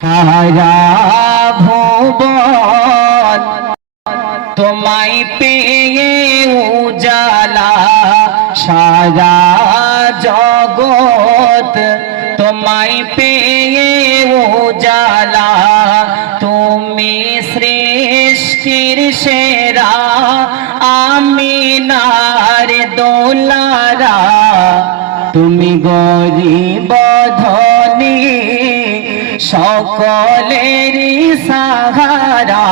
সারা ভুবন তোমায় পেয়ে উজালা, সারা জগৎ তোমায় পেয়ে উজালা। তুমি সৃষ্টির সেরা, আমিনার দোলারা। তুমি গরিব ধনী সকলেরই সাহারা।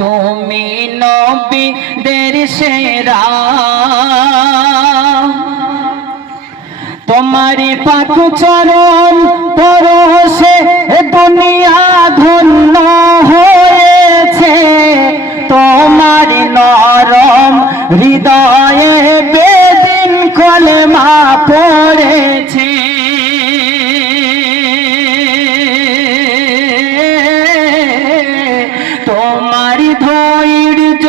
তুমি নবীদের সেরা, তোমারি পাক চরণ পরশে দুনিয়া ধন্য হয়েছে। তোমারি নরম হৃদয়ে বেদিন কলেমা পড়েছে। তোমারি ধৈর্য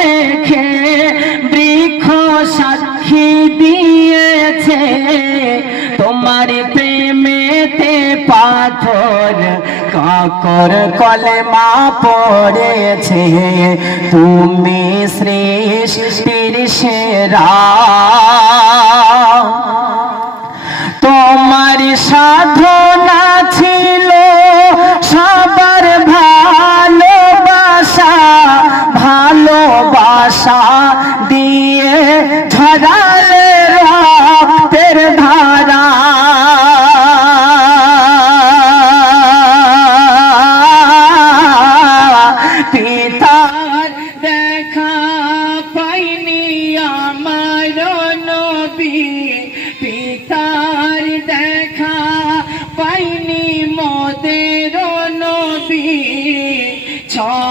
দেখে বৃক্ষ সাক্ষী দিয়েছে। তোমার প্রেমেতে পাথর কাকর কলেমা পড়েছে। তুমি সৃষ্টির সেরা, তোমার সাধনা ছিল সবার ভালোবাসা। ভালোবাসা দিয়ে ঝরালে রক্তের ধারা। পিতার দেখা পাইনি আমার নবী, পিতার দেখা পাইনি মোদের নবী।